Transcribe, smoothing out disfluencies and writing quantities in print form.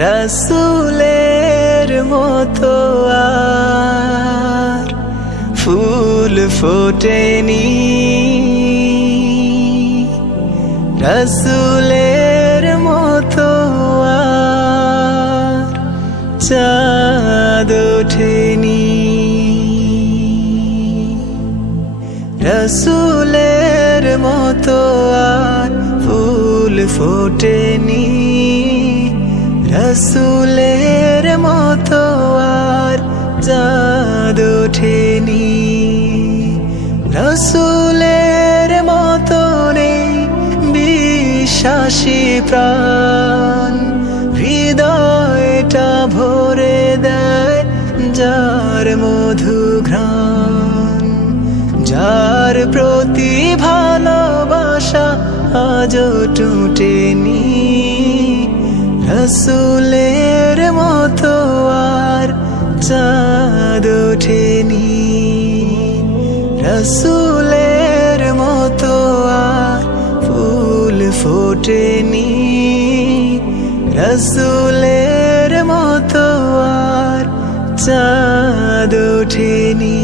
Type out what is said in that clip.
রসুলের মতো আর ফুল ফোটেনি, রসুলের মতো আর চাঁদ ওঠেনি। রসুলের মতো আর ফুল ফোটেনি, রসুলের মতো আর চাঁদ ওঠেনি। রসুলের মতো নেই বিশ্বাসী প্রাণ, হৃদয়টা ভরে দেয় যার মধু ঘ্রাণ, যার প্রতি ভালোবাসা আজও টুটেনি। রসুলের মতো আর চাঁদ ওঠেনি, রসুলের মতো আর ফুল ফোটেনি, রসুলের মতো আর চাঁদ ওঠেনি।